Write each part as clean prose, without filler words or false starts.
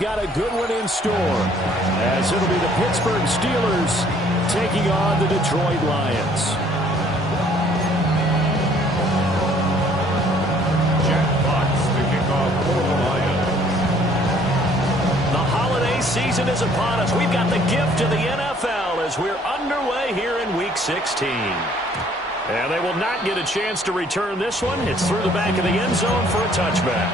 got a good one in store, as it'll be the Pittsburgh Steelers taking on the Detroit Lions. Jack Fox to kick off for the Lions. The holiday season is upon us. We've got the gift of the NFL as we're underway here in Week 16. And they will not get a chance to return this one. It's through the back of the end zone for a touchback.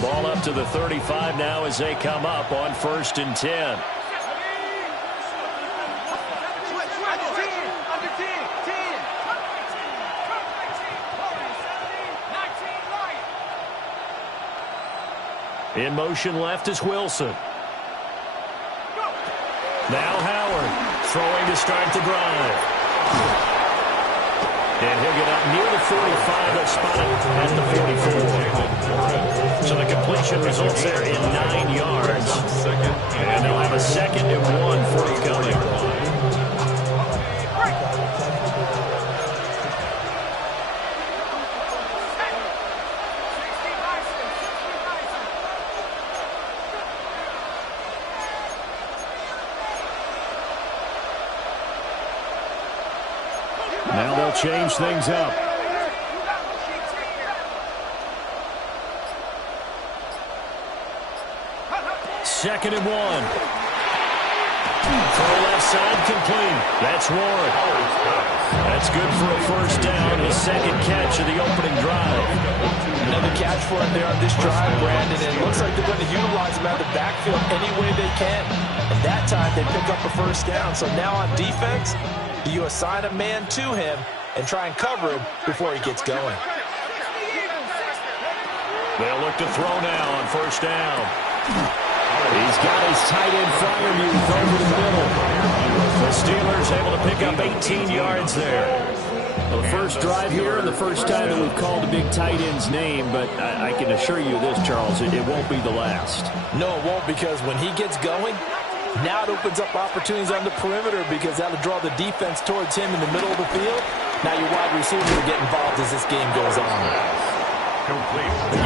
Ball up to the 35 now as they come up on 1st and 10. In motion left is Wilson. Now Howard throwing to start the drive. And he'll get up near the 45. They'll spot it at the 44. So the completion results there in 9 yards. And they'll have a 2nd and 1 forthcoming. Now they'll change things up. Second and 1. Throw left side complete. That's Warren. That's good for a first down. His 2nd catch of the opening drive. Another catch for him there on this drive, Brandon. And it looks like they're going to utilize him out of the backfield any way they can. And that time they pick up a first down. So now on defense, you assign a man to him and try and cover him before he gets going. They'll look to throw now on first down. He's got his tight end Freiermuth over the middle. The Steelers able to pick up 18 yards there. Well, the first drive here and the first time that we've called a big tight end's name, but I can assure you this, Charles, it won't be the last. No, it won't, because when he gets going, now it opens up opportunities on the perimeter because that'll draw the defense towards him in the middle of the field. Now your wide receiver will get involved as this game goes on.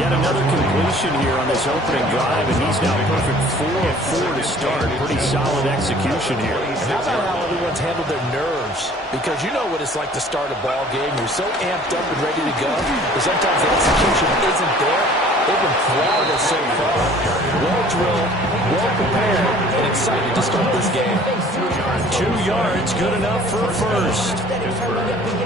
Yet another completion here on this opening drive, and he's now perfect 4 of 4 to start. Pretty solid execution here. How about how everyone's handled their nerves? Because you know what it's like to start a ball game. You're so amped up and ready to go, but sometimes the execution isn't there. They've been flawless so far. Well drilled, well prepared, and excited to start this game. 2 yards, good enough for a first.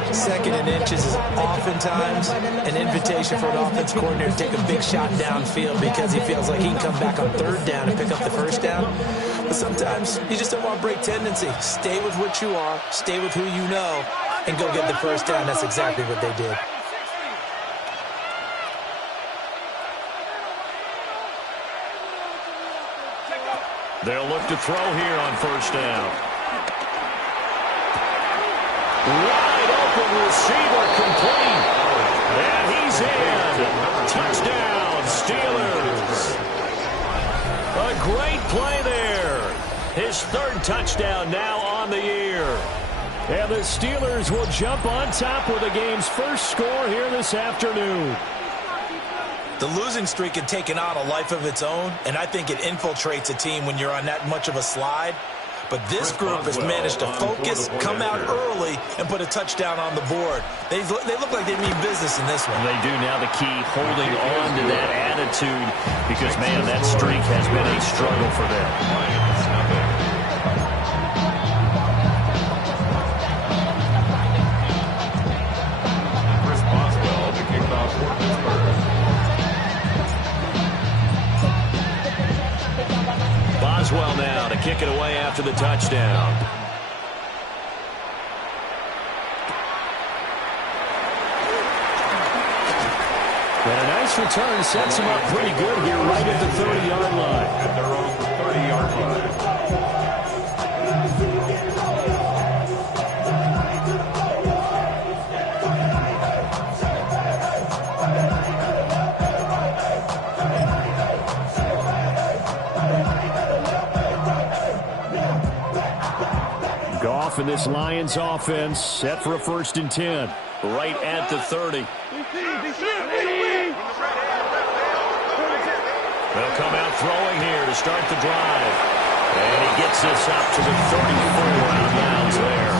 2nd and inches is oftentimes an invitation for an offense coordinator to take a big shot downfield because he feels like he can come back on 3rd down and pick up the first down. But sometimes you just don't want to break tendency. Stay with what you are, stay with who you know, and go get the first down. That's exactly what they did. They'll look to throw here on first down. Wide open receiver complete. And he's in. Touchdown, Steelers. A great play there. His 3rd touchdown now on the year. And the Steelers will jump on top with the game's first score here this afternoon. The losing streak had taken on a life of its own, and I think it infiltrates a team when you're on that much of a slide. But this group has managed to focus, come out early, and put a touchdown on the board. They look like they mean business in this one. They do now. The key, holding on to that attitude, because, man, that streak has been a struggle for them. Boswell now to kick it away after the touchdown. And a nice return sets him up pretty good here right at the 30-yard line. At their own 30-yard line. off, and this Lions offense set for a 1st and 10. Right at the 30. They'll come out throwing here to start the drive. And he gets this up to the 34 out of bounds there.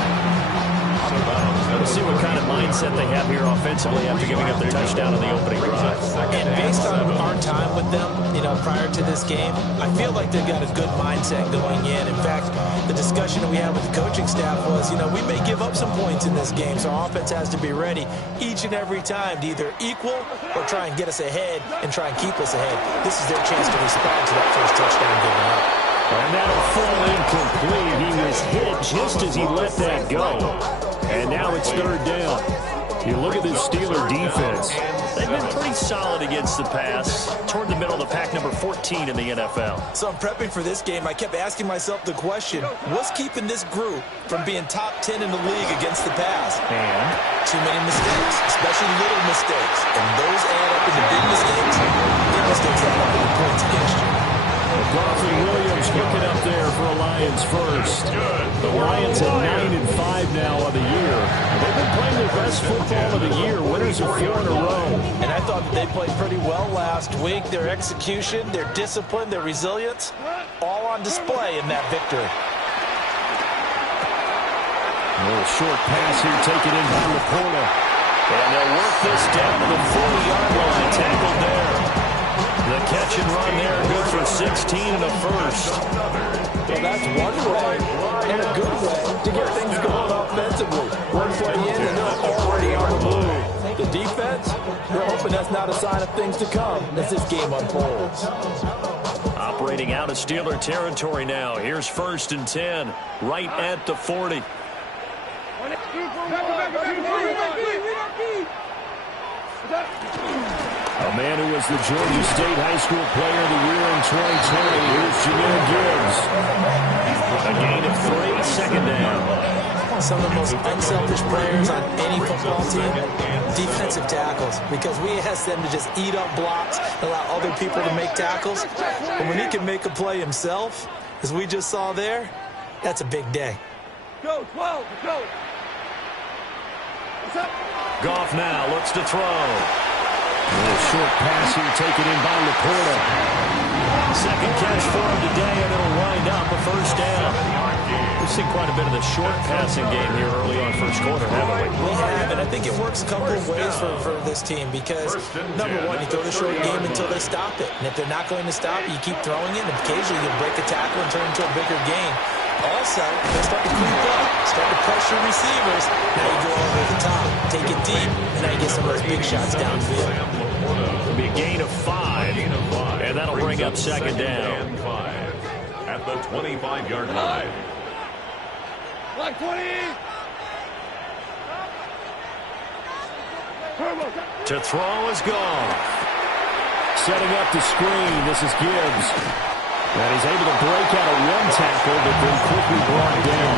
We'll see what kind of mindset they have here offensively after giving up the touchdown on the opening drive. And based on our time with them, prior to this game, I feel like they've got a good mindset going in. In fact, the discussion that we had with the coaching staff was, we may give up some points in this game, so our offense has to be ready each and every time to either equal or try and get us ahead and try and keep us ahead. This is their chance to respond to that first touchdown given up. And that'll fall incomplete. He was hit just as he let that go. And now it's 3rd down. You look at this Steeler defense. They've been pretty solid against the pass. Toward the middle of the pack, number 14 in the NFL. So I'm prepping for this game. I kept asking myself the question, what's keeping this group from being top 10 in the league against the pass? And too many mistakes, especially little mistakes. And those add up into big mistakes. Big mistakes add up into points against you. Goff and Williams looking up there for a Lions first. The Lions at 9-5 now on the year. They've been playing their best football of the year. Winners of 4 in a row. And I thought that they played pretty well last week. Their execution, their discipline, their resilience, all on display in that victory. A little short pass here taken in by Laporta. And they'll work this down to the 40-yard line. Tackled there. The catch and run there, good for 16 and a first. Well, that's one way, and a good way, to get things going offensively. One play in, and they're already on the move. The defense, they're hoping that's not a sign of things to come as this game unfolds. Operating out of Steeler territory now. Here's 1st and 10, right at the 40. A man who was the Georgia State High School Player of the Year in 2020. Here's Jameer Gibbs. A gain of 3, 2nd down. Some of the most unselfish players on any football team, defensive tackles, because we ask them to just eat up blocks, allow other people to make tackles. But when he can make a play himself, as we just saw there, that's a big day. Go, 12, go. Goff now looks to throw. A little short pass here taken in by Laporta. 2nd catch for him today, and it'll wind up a 1st down. We've seen quite a bit of the short passing game here early on 1st quarter, haven't we? We have, and I think it works a couple of ways for this team because, number one, you throw the short game until they stop it. And if they're not going to stop it, you keep throwing it, and occasionally you'll break a tackle and turn it into a bigger game. Also, they start to creep up, start to pressure receivers. Now you go over the top, take it deep, and now you get some of those big shots downfield. It'll be a gain of 5, and that'll bring up 2nd down. At the 25-yard line. Like 20! To throw is gone. Setting up the screen, this is Gibbs. And he's able to break out of 1 tackle, but then quickly brought down.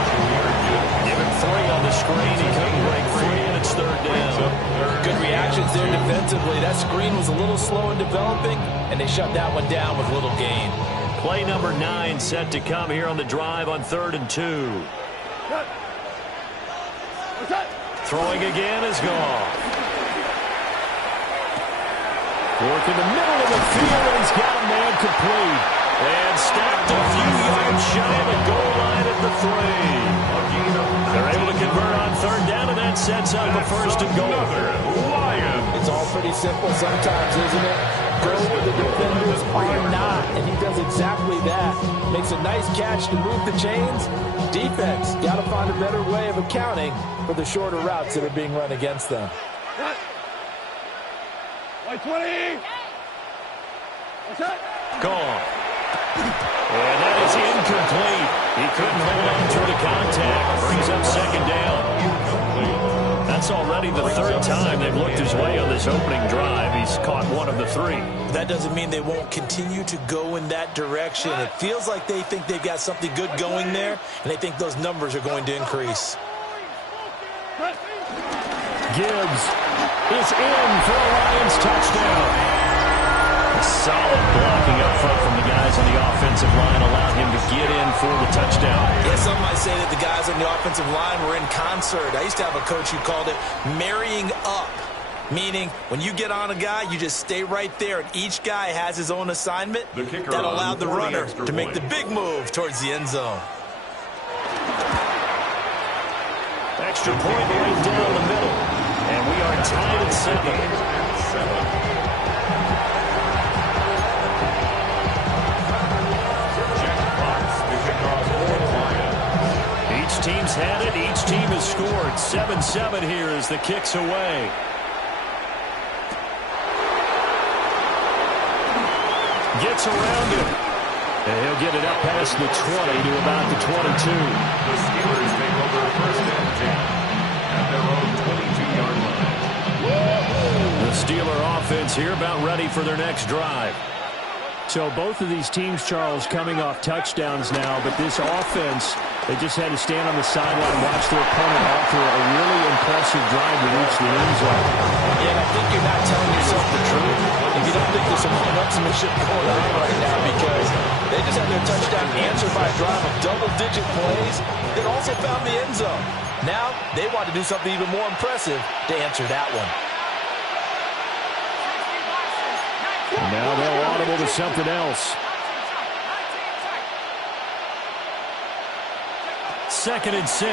Give him 3 on the screen. He couldn't break free, and it's 3rd down. Good reactions there defensively. That screen was a little slow in developing, and they shut that one down with little gain. Play number 9 set to come here on the drive on 3rd and 2. Throwing again is gone. Work in the middle of the field, and he's got a man complete. And stopped a few yards shy of the goal line at the 3. They're able to convert on 3rd down, and that sets up a 1st and goal. It's all pretty simple sometimes, isn't it? Go where the defenders are not, and he does exactly that. Makes a nice catch to move the chains. Defense, got to find a better way of accounting for the shorter routes that are being run against them. Like 20! Gone. And that is incomplete. He couldn't hold on through the contact. Brings up 2nd down. That's already the 3rd time they've looked his way on this opening drive. He's caught 1 of the 3. That doesn't mean they won't continue to go in that direction. It feels like they think they've got something good going there, and they think those numbers are going to increase. Gibbs is in for a Lions touchdown. Solid blocking up front from the guys on the offensive line allowed him to get in for the touchdown. Yeah, some might say that the guys on the offensive line were in concert. I used to have a coach who called it marrying up, meaning when you get on a guy, you just stay right there, and each guy has his own assignment. That allowed the runner to make the big move towards the end zone. Extra point right down the middle, and we are tied at 7. Each team's had it. Each team has scored. 7-7 here as the kick's away. Gets around him. And he'll get it up past the 20 to about the 22. The Steelers take over first and 10 at their own 22-yard line. The Steeler offense here about ready for their next drive. So both of these teams, Charles, coming off touchdowns now, but this offense, they just had to stand on the sideline, watch their opponent offer a really impressive drive to reach the end zone. Yeah, and I think you're not telling yourself the truth if you don't think there's some one-upsmanship going on right now, because they just had their touchdown answered by a drive of double-digit plays that also found the end zone. Now they want to do something even more impressive to answer that one. And now they'll audible to something else. 2nd and 6.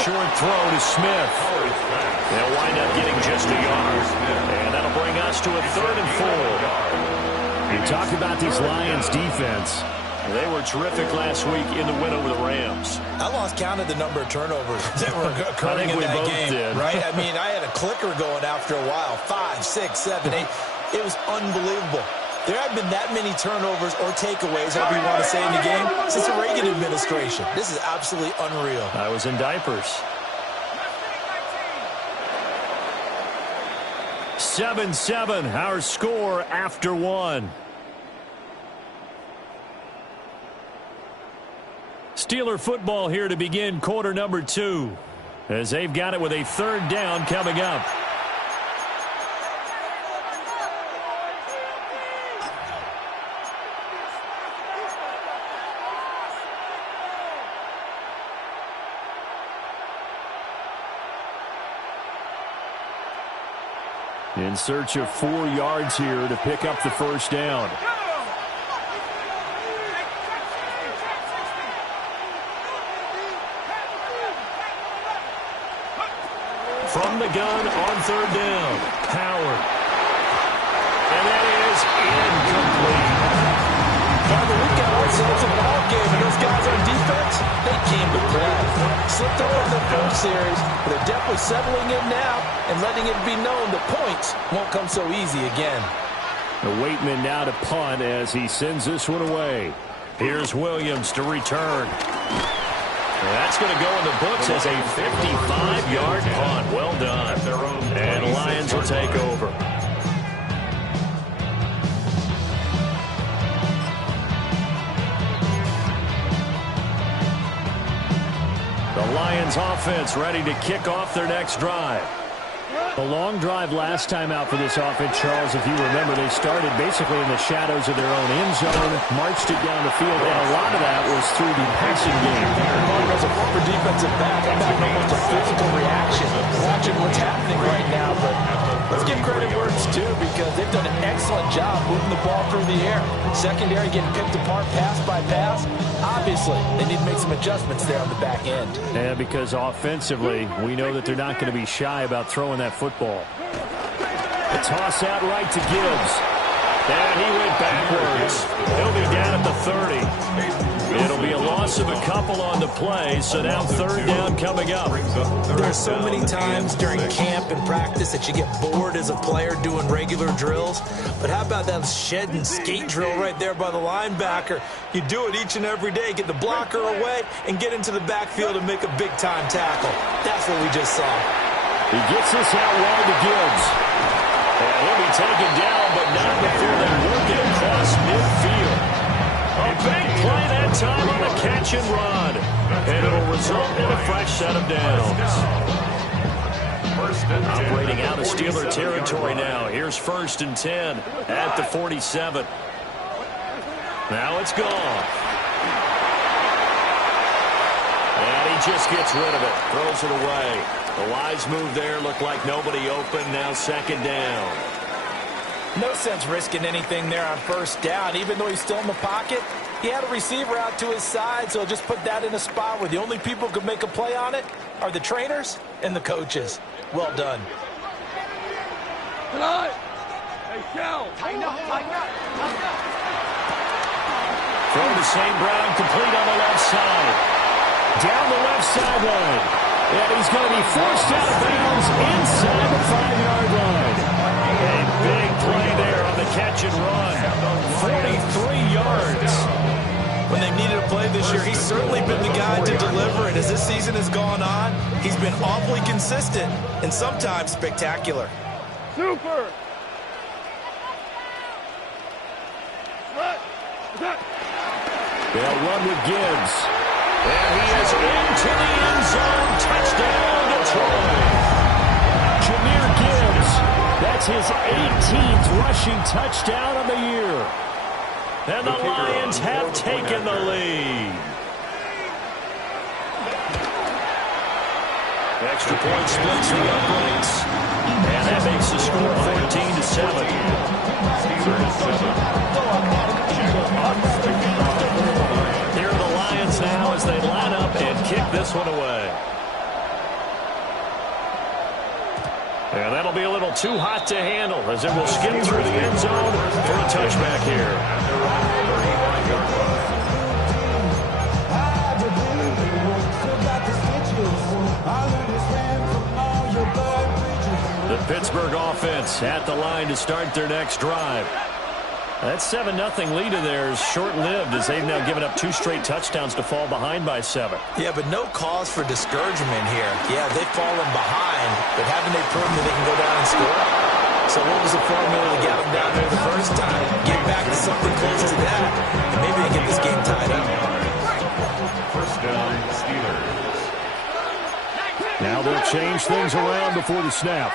Short throw to Smith. They'll wind up getting just a yard. And that'll bring us to a 3rd and 4. You talk about these Lions defense. They were terrific last week in the win over the Rams. I lost count of the number of turnovers that were occurring in that game, right? I mean, I had a clicker going after a while. 5, 6, 7, 8. It was unbelievable. There have been that many turnovers or takeaways, however you want to say, in the game since the Reagan administration. This is absolutely unreal. I was in diapers. 7-7, our score after 1. Steeler football here to begin quarter number 2, as they've got it with a 3rd down coming up. In search of 4 yards here to pick up the 1st down. From the gun on 3rd down, Howard. And that is incomplete. Father, we've got ourselves a ball game, and those guys on defense, they came to play. Slipped up on their first series, but they're definitely settling in now and letting it be known the points won't come so easy again. The Waitman now to punt as he sends this one away. Here's Williams to return. That's going to go in the books as a 55-yard punt. Well done. And the Lions will take over. The Lions offense ready to kick off their next drive. A long drive last time out for this offense, Charles. If you remember, they started basically in the shadows of their own end zone, marched it down the field, and a lot of that was through the passing game. As a former defensive back, I'm not almost a physical reaction watching what's happening right now, but let's give credit where it's due, because they've done an excellent job moving the ball through the air. Secondary getting picked apart pass by pass. Obviously, they need to make some adjustments there on the back end. Yeah, because offensively, we know that they're not going to be shy about throwing that football. A toss out right to Gibbs. And he went backwards. He'll be down at the 30. It'll be a loss of a couple on the play, so now 3rd down coming up. There are so many times during camp and practice that you get bored as a player doing regular drills. But how about that shed and skate drill right there by the linebacker? You do it each and every day. Get the blocker away and get into the backfield and make a big-time tackle. That's what we just saw. He gets this out wide to Gibbs. And he'll be taken down, but not before they work it across midfield. A big play that time on a catch and run. And it'll result in a fresh set of downs. First and 10. Operating out of Steeler territory now. Here's 1st and 10 at the 47. Now it's gone. And he just gets rid of it. Throws it away. The wise move there. Looked like nobody open. Now 2nd down. No sense risking anything there on 1st down. Even though he's still in the pocket, he had a receiver out to his side, so just put that in a spot where the only people who can make a play on it are the trainers and the coaches. Well done. Hey, Cal. Throw to St. Brown, complete on the left side. Down the left sideline. And he's going to be forced out of bounds inside the 5-yard line. A big play there on the catch and run. 43 yards. When they've needed a play this year, he's certainly been the guy to deliver it. As this season has gone on, he's been awfully consistent and sometimes spectacular. Super. They'll run with Gibbs. And he is into the end zone. Touchdown, Detroit. Jahmyr Gibbs. That's his 18th rushing touchdown of the year. And the Lions have taken the lead. Extra point splits the uprights. And that makes the score 14-7. Here are the Lions now as they line up and kick this one away. And that'll be a little too hot to handle as it will skip through the end zone for a touchback here. The Pittsburgh offense at the line to start their next drive. That 7-0 lead of theirs short-lived as they've now given up 2 straight touchdowns to fall behind by 7. Yeah, but no cause for discouragement here. Yeah, they've fallen behind, but haven't they proven that they can go down and score? So what was the formula to get them down there the first time? Get back to something close to that, and maybe they get this game tied up. First down, Steelers. Now they'll change things around before the snap.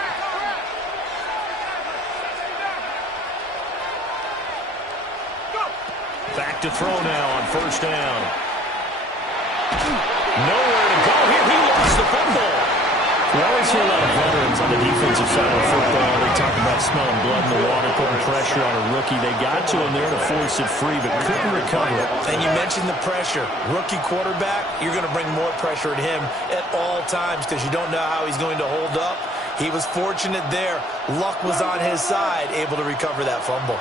Back to throw now on 1st down. Nowhere to go here. He lost the football. We always hear a lot of veterans on the defensive side of football. They talk about smelling blood in the water, putting pressure on a rookie. They got to him there to force it free, but couldn't recover it. And you mentioned the pressure. Rookie quarterback, you're going to bring more pressure at him at all times because you don't know how he's going to hold up. He was fortunate there. Luck was on his side, able to recover that fumble.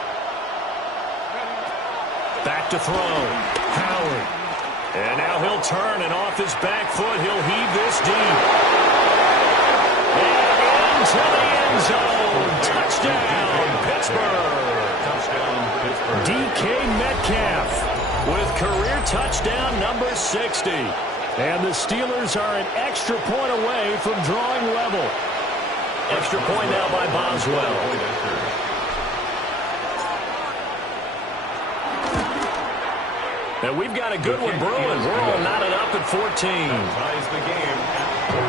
Back to throw. Howard. And now he'll turn, and off his back foot, he'll heave this deep. And into the end zone. Touchdown, Pittsburgh. Touchdown, Pittsburgh. DK Metcalf with career touchdown number 60. And the Steelers are an extra point away from drawing level. Extra point now by Boswell. And we've got a good one brewing. We're all knotted up at 14. Ties the game at 14.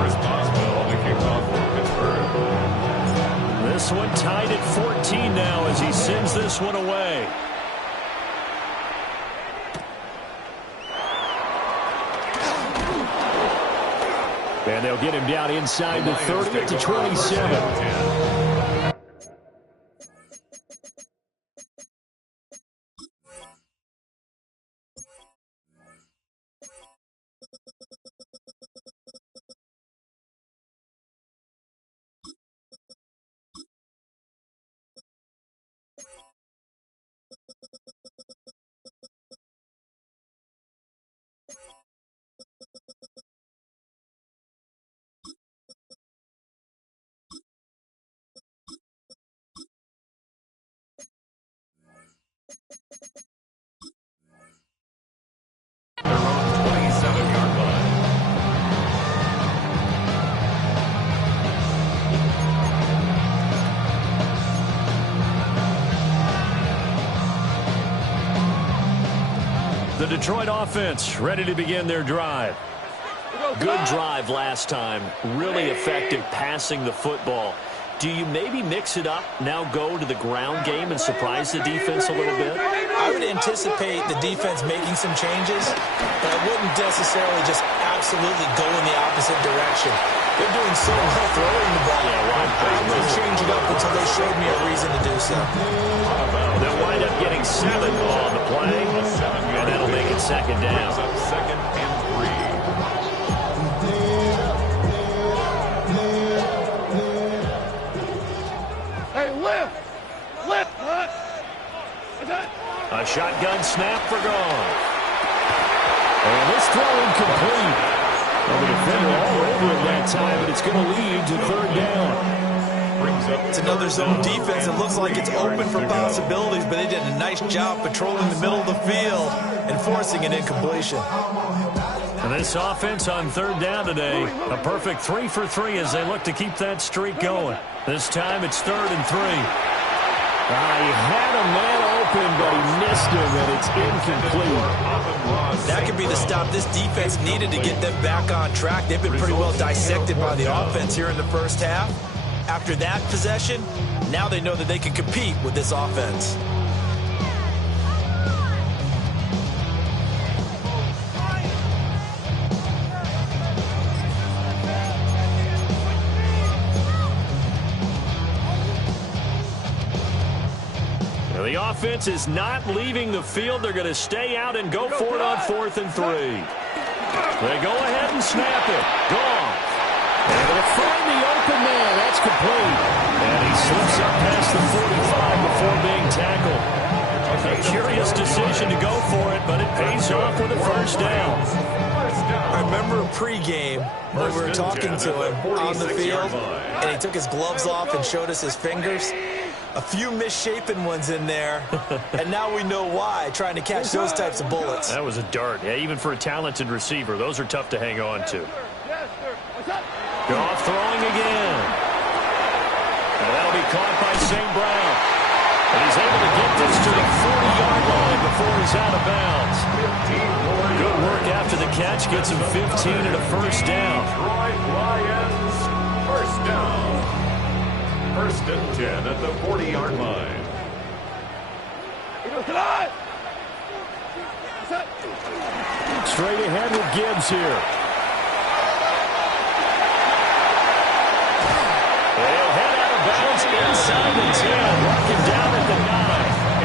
Chris Boswell, the kickoff for Pittsburgh. This one tied at 14 now as he sends this one away. And they'll get him down inside the 30 at the 27. The Detroit offense ready to begin their drive. Good drive last time. Really effective passing the football. Do you maybe mix it up, now go to the ground game and surprise the defense a little bit? I would anticipate the defense making some changes, but I wouldn't necessarily just absolutely go in the opposite direction. They're doing so well throwing the ball. I wouldn't change it up until they showed me a reason to do so. They'll wind up getting 7 on the play, and that'll make it second down. Second and 3. A shotgun snap for gone. And this throw incomplete. And the defender all over it that time, but it's going to lead to third down. It's another zone defense. It looks like it's open for possibilities, but they did a nice job patrolling the middle of the field and forcing an incompletion. And this offense on third down today, a perfect 3 for 3 as they look to keep that streak going. This time it's 3rd and 3. He had a man open, but he missed him, and it's incomplete. That could be the stop this defense needed to get them back on track. They've been pretty well dissected by the offense here in the first half. After that possession, now they know that they can compete with this offense. The offense is not leaving the field. They're going to stay out and go for it on 4th and 3. They go ahead and snap it. Gone. And they'll find the open man. That's complete. And he slips up past the 45 before being tackled. A curious decision to go for it, but it pays off with a first down. I remember pregame when we were talking to him on the field, and he took his gloves off and showed us his fingers. A few misshapen ones in there, and now we know why, trying to catch those types of bullets. That was a dart. Yeah, even for a talented receiver, those are tough to hang on to. Goff throwing again. And that'll be caught by St. Brown. And he's able to get this to the 40-yard line before he's out of bounds. Good work after the catch. Gets him 15 and a first down. Lions, first down. 1st and 10 at the 40-yard line. Straight ahead with Gibbs here. They'll head out of bounds inside the 10. Rocking down at the 9.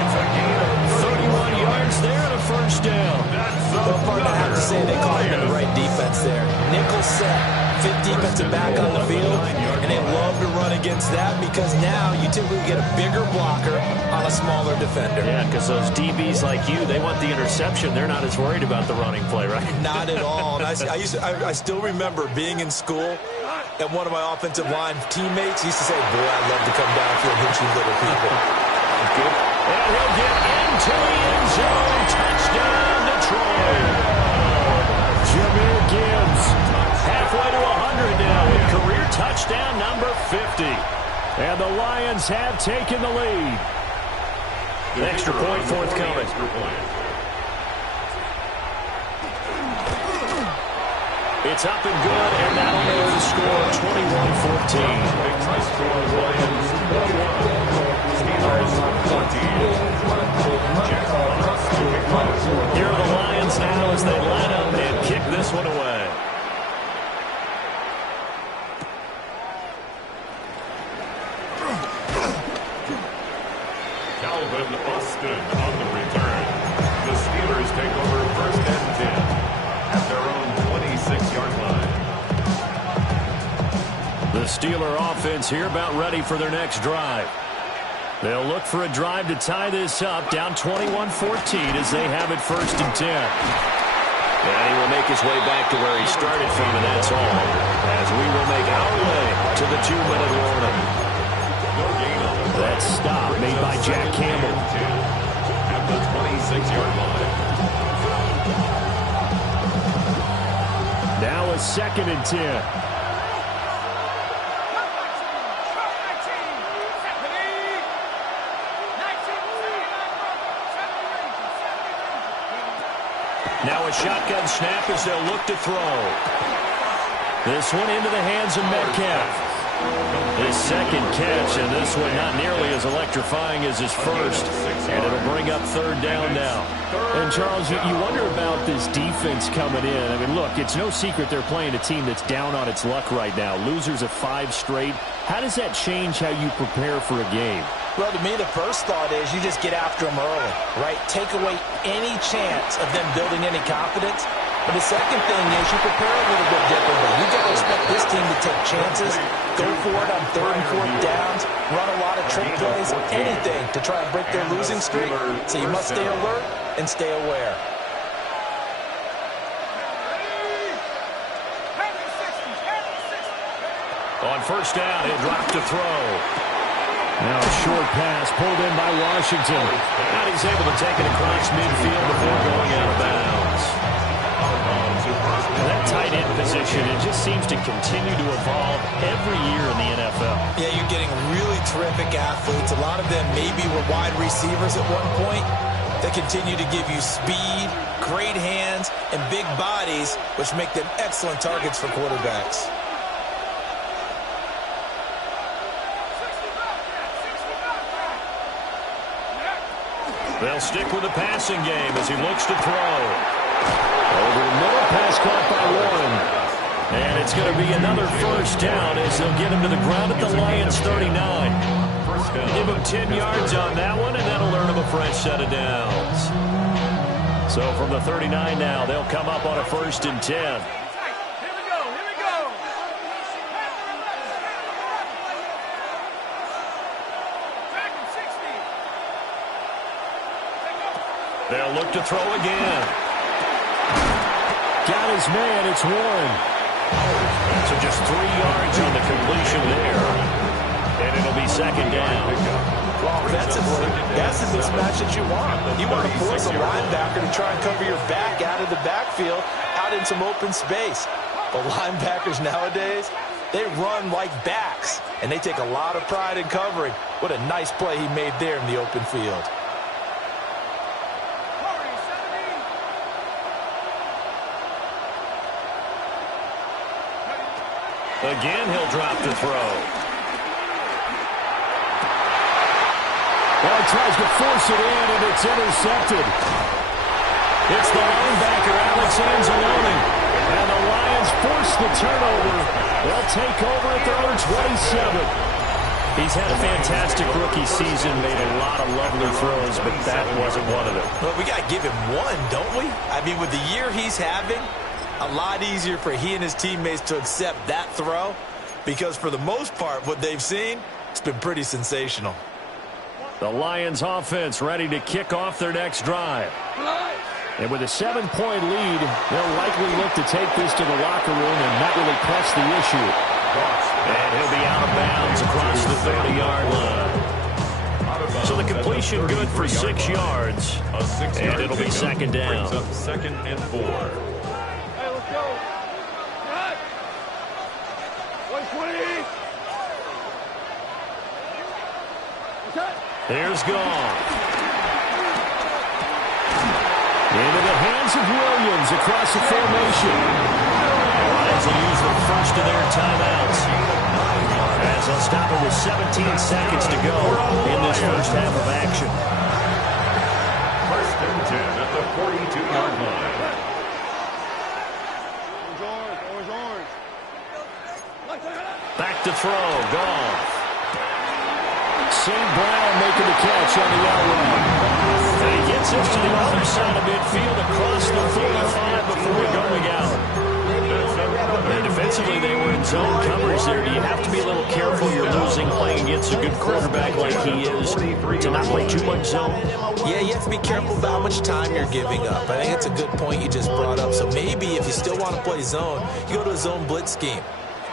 It's a gain of 31 yards there and a first down. So far, I have to say they caught him in the right defense there. Nickel set, fit defensive back on the field, and they love to run against that because now you typically get a bigger blocker on a smaller defender. Yeah, because those DBs like you, they want the interception. They're not as worried about the running play, right? Not at all. And I still remember being in school, and one of my offensive line teammates used to say, boy, I'd love to come downfield and hit you little people. Good. And he'll get into the end zone. Touchdown, Detroit. Jahmyr Gibbs. Halfway to 100 now with career touchdown number 50. And the Lions have taken the lead. Extra point forthcoming. It's up and good, and that'll make the score 21-14. Here are the Lions now as they line up and kick this one away. Calvin Austin on the return. The Steelers take over 1st and 10 at their own 26-yard line. The Steeler offense here about ready for their next drive. They'll look for a drive to tie this up, down 21-14 as they have it 1st and 10. And he will make his way back to where he started from, and that's all, as we will make our way to the 2-minute warning. That stop made by Jack Campbell. At the 26-yard line. Now a 2nd and 10. Now a shotgun snap as they'll look to throw. This one into the hands of Metcalf. His second catch, and this one not nearly as electrifying as his first. And it'll bring up third down now. And, Charles, you wonder about this defense coming in. I mean, look, it's no secret they're playing a team that's down on its luck right now. Losers of 5 straight. How does that change how you prepare for a game? Well, to me, the first thought is you just get after them early, right? Take away any chance of them building any confidence. But the second thing is you prepare a little bit differently. You got to expect this team to take chances, go for it on 3rd and 4th downs, run a lot of trick plays, anything to try and break their losing streak. So you must stay alert and stay aware. On first down, he'll drop to throw. Now a short pass pulled in by Washington. And he's able to take it across midfield before going out of bounds. That tight end position, it just seems to continue to evolve every year in the NFL. Yeah, you're getting really terrific athletes. A lot of them maybe were wide receivers at one point. They continue to give you speed, great hands, and big bodies, which make them excellent targets for quarterbacks. They'll stick with the passing game as he looks to throw. Over the middle, pass caught by Warren. And it's going to be another first down as they'll get him to the ground at the Lions 39. Give him 10 yards on that one, and that'll earn him a fresh set of downs. So from the 39 now, they'll come up on a 1st and 10. They'll look to throw again. Got his man, it's Warren. So just 3 yards on the completion there. And it'll be 2nd down. Well, offensively, that's the mismatch that you want. You want to force a linebacker to try and cover your back out of the backfield, out in some open space. But linebackers nowadays, they run like backs, and they take a lot of pride in covering. What a nice play he made there in the open field. Again, he'll drop to throw. Well, he tries to force it in, and it's intercepted. It's the linebacker, Alex Anzalone. And the Lions force the turnover. They'll take over at their own 27. He's had a fantastic rookie season, made a lot of lovely throws, but that wasn't one of them. Well, we got to give him one, don't we? I mean, with the year he's having, a lot easier for he and his teammates to accept that throw because for the most part, what they've seen, it's been pretty sensational. The Lions offense ready to kick off their next drive. And with a 7-point lead, they'll likely look to take this to the locker room and not really press the issue. And he'll be out of bounds across the 30-yard line. So the completion good for 6 yards. And it'll be 2nd down. 2nd and 4. Hey, let's go. Cut. 120. Cut. Here's gone. Into the hands of Williams across the formation. Lions will use the first of their timeouts. As they'll stop it with 17 seconds to go in this first half of action. 1st and 10 at the 42-yard line. Orange. Back to throw. Goff. St. Brown making the catch on the out route. And he gets us to the other side of midfield across the 45 before going out. And defensively, they were in zone coverage there. Do you have to be a little careful you're losing playing against a good quarterback like he is to not play too much zone? Yeah, you have to be careful about how much time you're giving up. I think it's a good point you just brought up. So maybe if you still want to play zone, you go to a zone blitz scheme.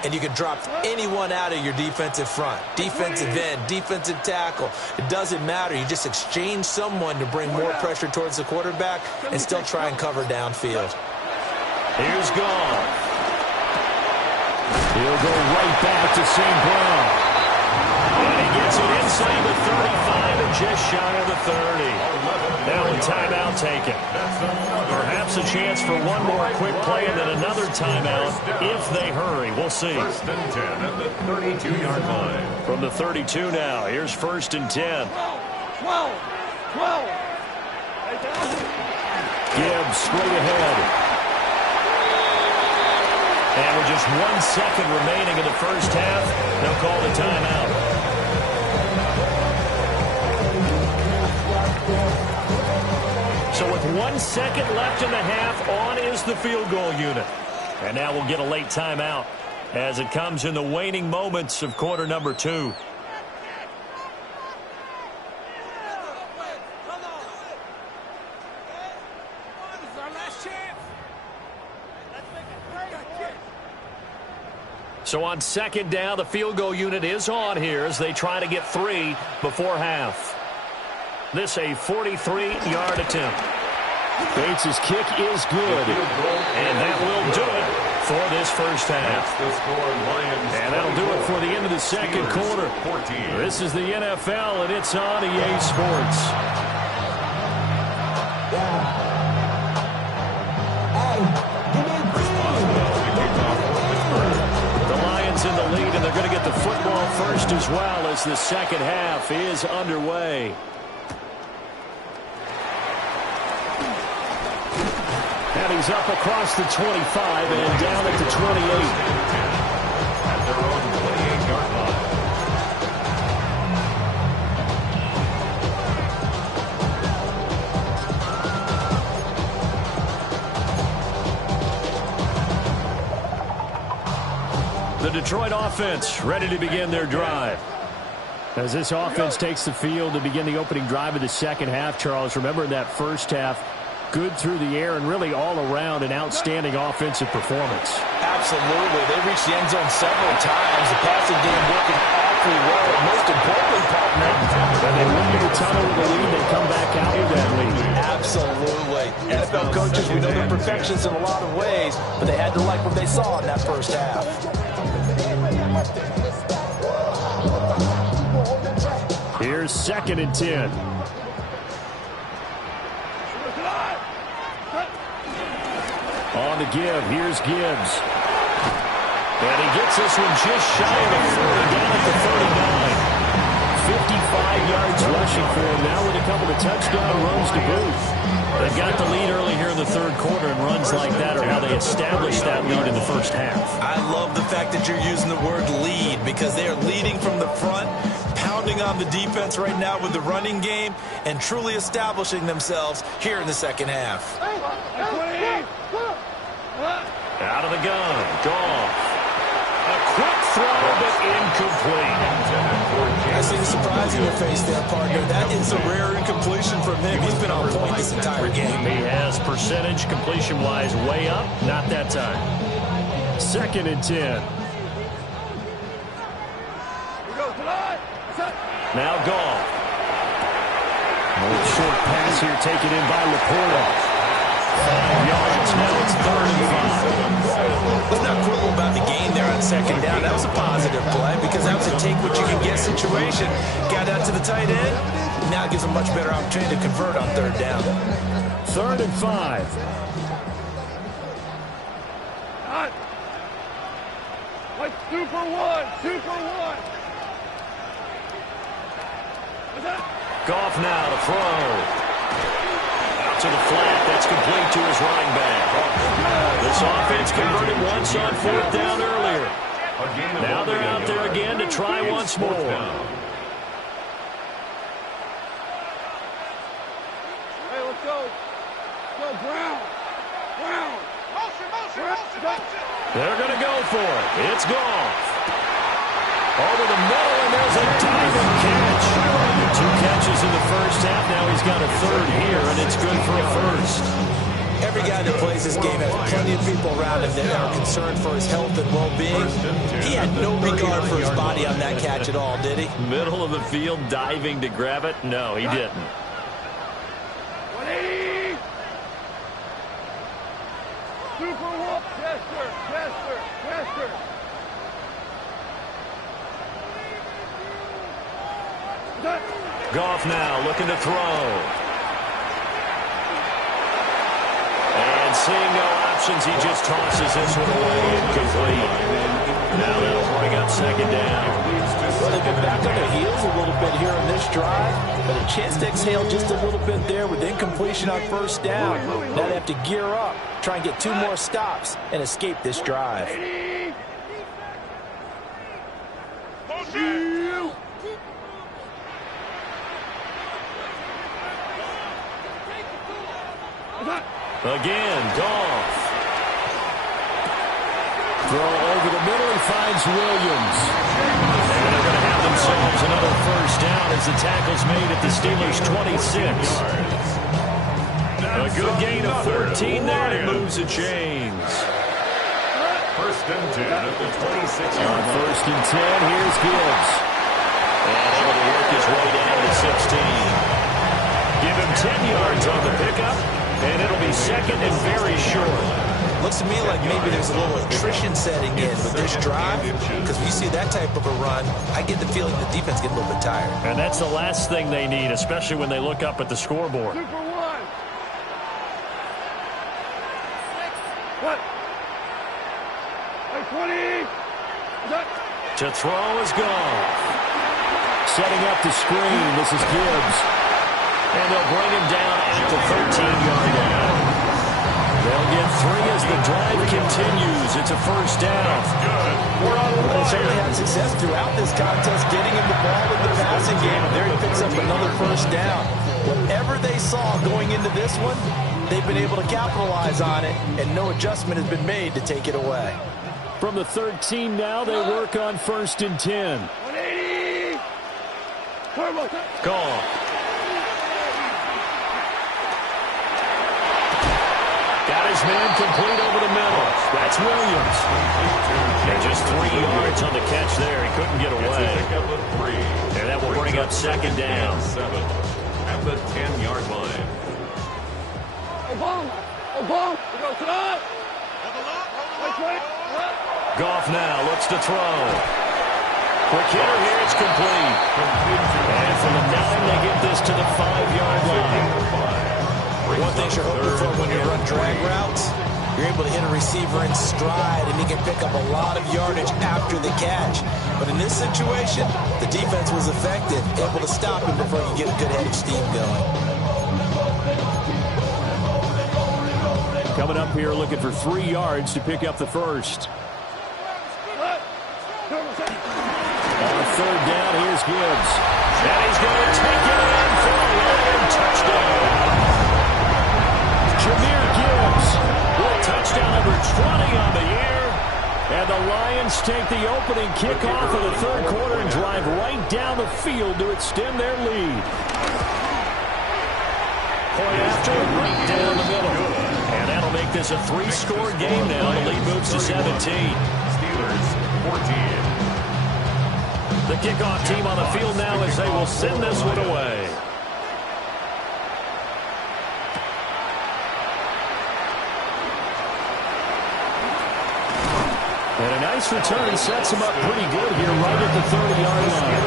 And you can drop anyone out of your defensive front. Defensive end, defensive tackle. It doesn't matter. You just exchange someone to bring more pressure towards the quarterback and still try and cover downfield. Here's Goff. He'll go right back to St. Brown. And he gets it inside the 35 and just shy of the 30. Now a timeout taken. Perhaps a chance for one more quick play and then another timeout if they hurry. We'll see. First and 10 at the 32-yard line. From the 32 now, here's first and 10. 12. Gibbs straight ahead. And with just 1 second remaining in the first half, they'll call the timeout. So with 1 second left in the half, on is the field goal unit. And now we'll get a late timeout as it comes in the waning moments of quarter number 2. So on second down, the field goal unit is on here as they try to get 3 before half. This a 43-yard attempt. Bates' kick is good. And that will do it for this first half. The score, Lions. And that'll do it for the end of the second quarter. 14. This is the NFL, and it's on EA Sports. In the lead, and they're going to get the football first as well as the second half is underway. And he's up across the 25 and down at the 28. At their own 28-yard line. The Detroit offense ready to begin their drive. As this offense takes the field to begin the opening drive of the second half, Charles, remember in that first half, good through the air and really all around an outstanding offensive performance. Absolutely. They reached the end zone several times. The passing game working awfully well. And most importantly, partner, when they went into the tunnel with a lead, they come back out with that lead. Absolutely. NFL coaches, we know they're perfectionists in a lot of ways, but they had to like what they saw in that first half. Here's second and 10. On the give, here's Gibbs. And he gets this one just shy of the 40, down at the 39. 55 yards rushing for him now with a couple of touchdown runs to boot. They've got the lead early here in the third quarter, and runs like that are how they establish that lead in the first half. I love the fact that you're using the word lead because they are leading from the front, pounding on the defense right now with the running game, and truly establishing themselves here in the second half. Out of the gun, Goff. A quick throw, but incomplete. I see the surprise in your face there, partner. That is a rare incompletion from him. He's been on point this entire game. He has percentage completion-wise way up, not that time. Second and 10. Now Goff. A short pass here taken in by Laporta. 5 yards, now it's 3rd and 5. Let's not quibble about the gain there on second down. That was a positive play because that was a take-what-you-can-get situation. Got out to the tight end. Now gives a much better opportunity to convert on 3rd down. 3rd and 5. Like 2 for 1. 2 for 1. Goff now to throw. Out to the flat. That's complete to his running back. This offense converted once on 4th down earlier. Now they're out there again to try once more. Hey, let's go. Go, Brown. Brown. Motion. They're going to go for it. It's Goff. Over the middle, and there's a diving catch. 2 catches in the first half. Now he's got a 3rd here, and it's good for a 1st. Every guy that plays this game has plenty of people around him that are concerned for his health and well-being. He had no regard for his body on that catch at all, did he? Middle of the field, diving to grab it. No, he didn't. 180. 2 for 1. Chester. Goff now looking to throw. And seeing no options, he just tosses this one away incomplete. Now that'll bring up second down. Well, they've been back on their heels a little bit here on this drive, but a chance to exhale just a little bit there with incompletion on first down. Now they have to gear up, try and get 2 more stops, and escape this drive. Again, Goff. Throw over the middle, he finds Williams. And they're going to have themselves another first down as the tackle's made at the Steelers' 26. A good gain of 14 there, and it moves the chains. First and 10 at the 26-yard line. First and 10, here's Gibbs. And able to work his way down to 16. Give him 10 yards on the pickup, and it'll be second and very short. Looks to me like maybe there's a little attrition setting in with this drive, because when you see that type of a run, I get the feeling the defense gets a little bit tired. And that's the last thing they need, especially when they look up at the scoreboard. 2 for 1. What? 20. To throw is Goff. Setting up the screen, this is Gibbs. And they'll bring him down at the 13-yard line. They'll get 3 as the drive continues. It's a first down. They certainly had success throughout this contest getting him the ball in the passing game, and there he picks up another first down. Whatever they saw going into this one, they've been able to capitalize on it, and no adjustment has been made to take it away. From the 13 now, they work on first and 10. 180. Goff. Got his man complete over the middle. That's Williams. And just 3 yards on the catch there. He couldn't get away. And that will bring up second down. 7 at the 10-yard line. Goff now looks to throw. Quick hitter here. It's complete. And from the 9, they get this to the 5-yard line. One thing you're hoping for when you run drag routes, you're able to hit a receiver in stride, and he can pick up a lot of yardage after the catch. But in this situation, the defense was effective, able to stop him before you get a good head of steam going. Coming up here looking for 3 yards to pick up the first. On third down, here's Gibbs. And he's going to take it in for a Lion touchdown. Jahmyr Gibbs with touchdown number 20 on the year. And the Lions take the opening kickoff of the third quarter and drive right down the field to extend their lead. Point after it, right down the middle. And that'll make this a 3-score game now. The lead moves to 17. Steelers 14. The kickoff team on the field now as they will send this one away. And a nice return sets him up pretty good here right at the 30-yard line.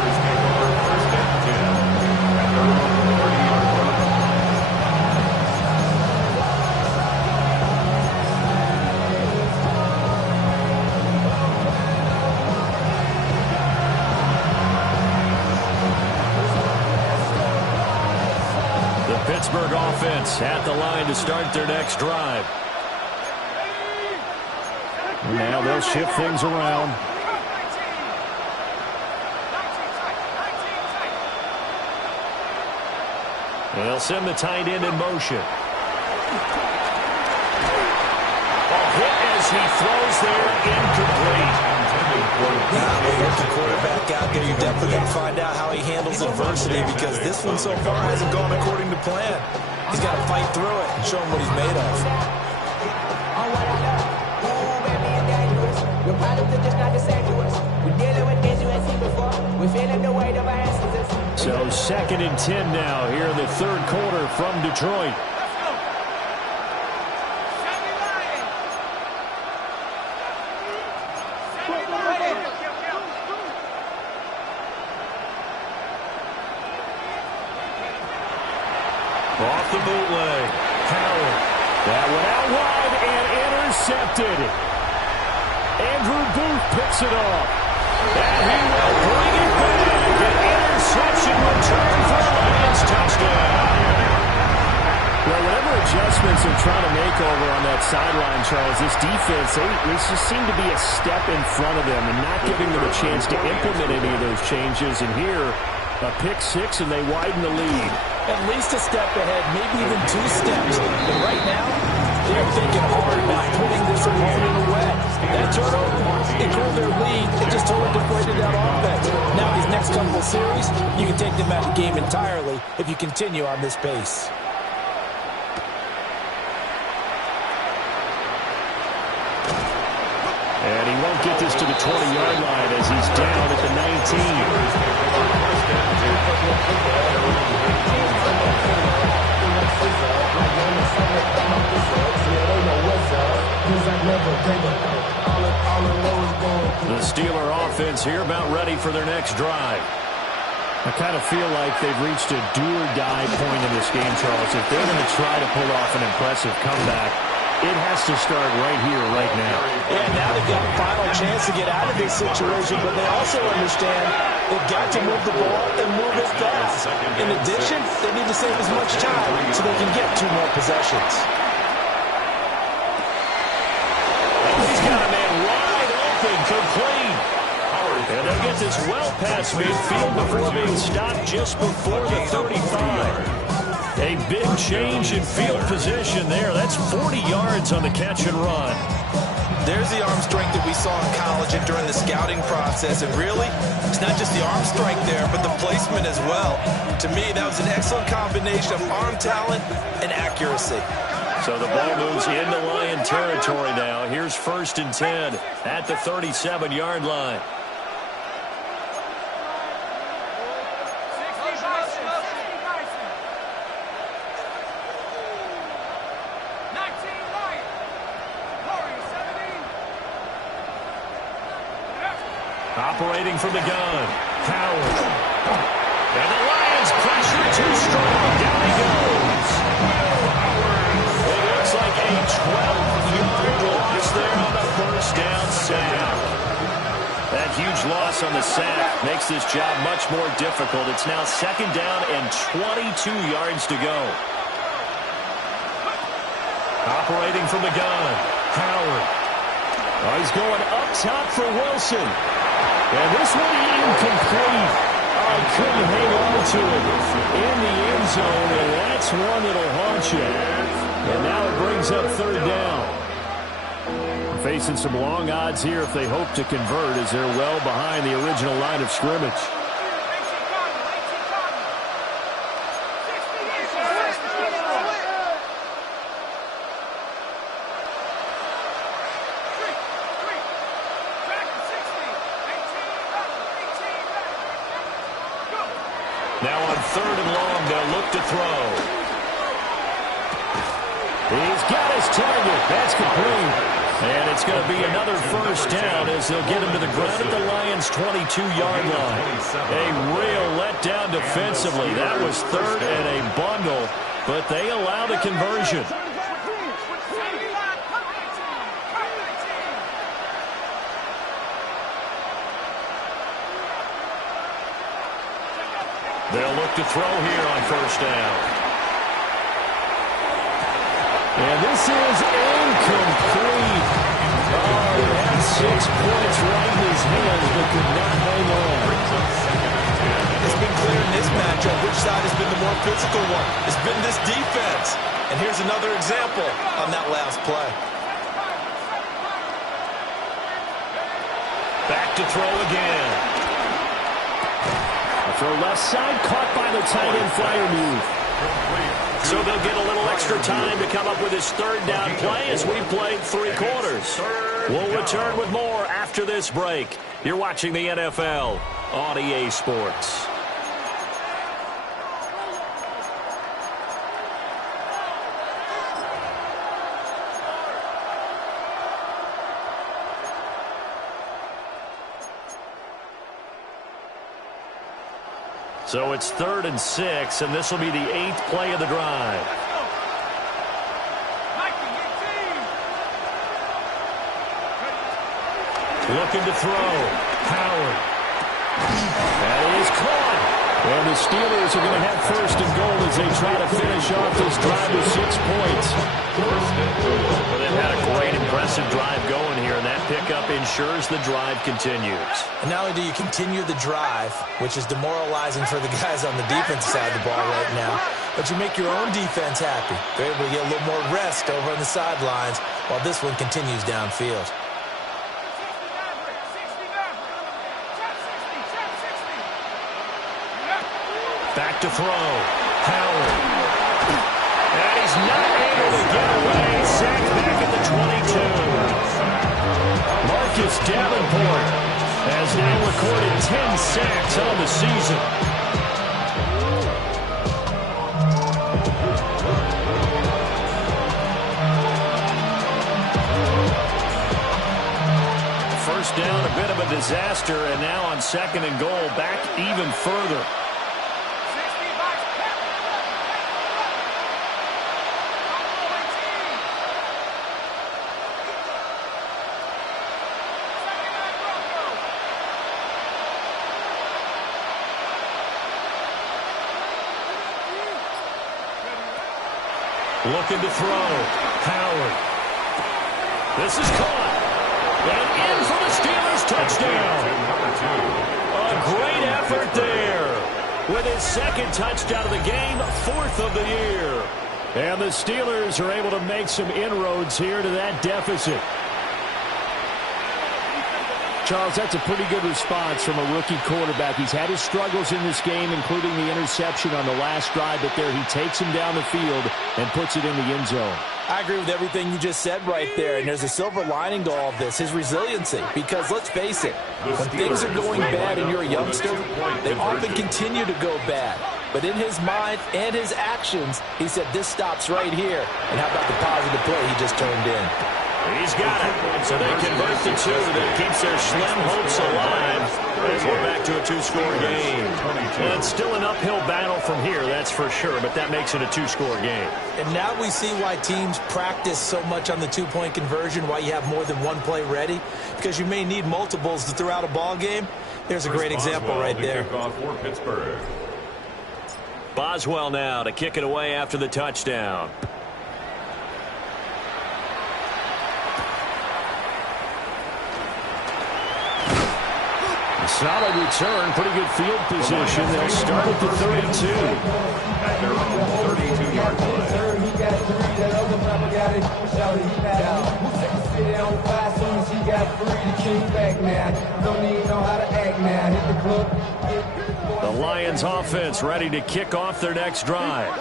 The Pittsburgh offense at the line to start their next drive. Now they'll shift things around. They'll send the tight end in motion. A hit as he throws there, incomplete. Now, with the quarterback out there, you're definitely going to find out how he handles adversity, because this one so far hasn't gone according to plan. He's got to fight through it and show him what he's made of. So second and 10 now here in the third quarter from Detroit. Off the bootleg. Howard. That went out wide and intercepted. Andrew Booth picks it off. And he will bring it back. An interception return for the Lions touchdown. Well, whatever adjustments they're trying to make over on that sideline, Charles, this defense, they just seem to be a step in front of them and not giving them a chance to implement any of those changes. And here, a pick six, and they widen the lead. At least a step ahead, maybe even 2 steps. But right now, they're thinking hard about putting this opponent away. That turnover, it grew their lead. It just totally deflated that offense. Now, these next couple of series, you can take them out of the game entirely if you continue on this pace. And he won't get this to the 20-yard line as he's down at the 19. The Steeler offense here about ready for their next drive. I kind of feel like they've reached a do-or-die point in this game, Charles. If they're going to try to pull off an impressive comeback, it has to start right here, right now. Yeah, now they've got a final chance to get out of this situation, but they also understand they've got to move the ball and move it fast. In addition, they need to save as much time so they can get 2 more possessions. He's got a man wide open, complete. And they'll get this well past midfield before being stopped just before the 35. A big change in field position there. That's 40 yards on the catch and run. There's the arm strength that we saw in college and during the scouting process. And really, it's not just the arm strength there, but the placement as well. To me, that was an excellent combination of arm talent and accuracy. So the ball moves into Lion territory now. Here's 1st and 10 at the 37-yard line. Operating from the gun, Howard. And the Lions pressure too strong. Down he goes. It looks like a 12-yard loss there on the first down sack. That huge loss on the sack makes this job much more difficult. It's now 2nd down and 22 yards to go. Operating from the gun, Howard. Oh, he's going up top for Wilson. And this one incomplete. Oh, couldn't hang on to it in the end zone, and that's one that'll haunt you. And now it brings up 3rd down. Facing some long odds here if they hope to convert as they're well behind the original line of scrimmage. Now on 3rd and long, they'll look to throw. He's got his target. That's complete. And it's going to be another 1st down as they'll get him to the ground at the Lions' 22-yard line. A real letdown defensively. That was 3rd and a bundle, but they allow the conversion. They'll look to throw here on 1st down. And this is incomplete. Oh, he had 6 points right in his hands, but could not hang on. It's been clear in this matchup which side has been the more physical one. It's been this defense. And here's another example on that last play. Back to throw again. Throw left side, caught by the tight end flyer move. So they'll get a little extra time to come up with his 3rd down play as we played 3 quarters. We'll return with more after this break. You're watching the NFL on EA Sports. So it's 3rd and 6, and this will be the 8th play of the drive. Looking to throw. Howard. That is caught. And the Steelers are going to have 1st and goal as they try to finish off this drive with 6 points. Well, they've had a great, impressive drive going here, and that pickup ensures the drive continues. And not only do you continue the drive, which is demoralizing for the guys on the defensive side of the ball right now, but you make your own defense happy. They're able to get a little more rest over on the sidelines while this one continues downfield. Back to throw. Howard. And he's not able to get away. Sacked back at the 22. Marcus Davenport has now recorded 10 sacks on the season. First down, a bit of a disaster, and now on 2nd and goal, back even further. Looking to throw. Howard. This is caught. And in for the Steelers touchdown. A great effort there. With his 2nd touchdown of the game, 4th of the year. And the Steelers are able to make some inroads here to that deficit. Charles, that's a pretty good response from a rookie quarterback. He's had his struggles in this game, including the interception on the last drive, but there he takes him down the field and puts it in the end zone. I agree with everything you just said right there, and there's a silver lining to all of this, his resiliency. Because let's face it, when things are going bad and you're a youngster, they often continue to go bad. But in his mind and his actions, he said this stops right here. And how about the positive play he just turned in? He's got it. So they convert the 2. That keeps their slim hopes alive as we're back to a 2-score game. And it's still an uphill battle from here, that's for sure, but that makes it a 2-score game. And now we see why teams practice so much on the 2-point conversion, why you have more than one play ready, because you may need multiples to throw out a ball game. There's a great example right there. Boswell now to kick it away after the touchdown. Solid return, pretty good field position. They'll start at the 32. At their own 32-yard line. The Lions offense ready to kick off their next drive.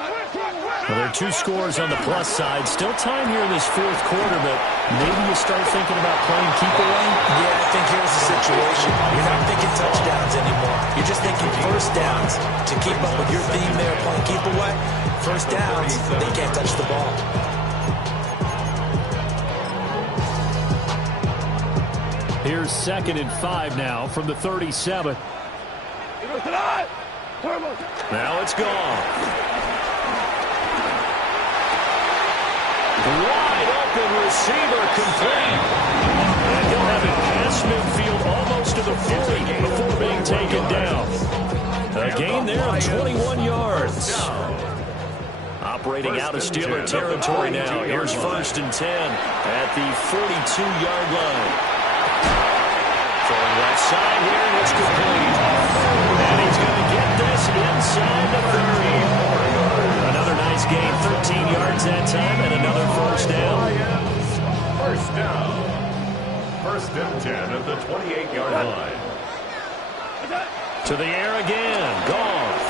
Well, there are 2 scores on the plus side. Still time here in this 4th quarter, but maybe you start thinking about playing keep away. Yeah, I think here's the situation. You're not thinking touchdowns anymore. You're just thinking 1st downs. To keep up with your theme there, playing keep away, 1st downs, they can't touch the ball. Here's 2nd and 5 now from the 37. Now it's gone. Wide open receiver complete. And he'll have it past midfield almost to the 40 before being taken down. A gain there of 21 yards. Operating out of Steeler territory now. Here's 1st and 10 at the 42-yard line. Throwing left side here, and it's complete. And he's going to get this inside the 30. Another nice gain, 13 yards that time, and another 1st down. 1st down. 1st and 10 at the 28-yard line. To the air again. Goff.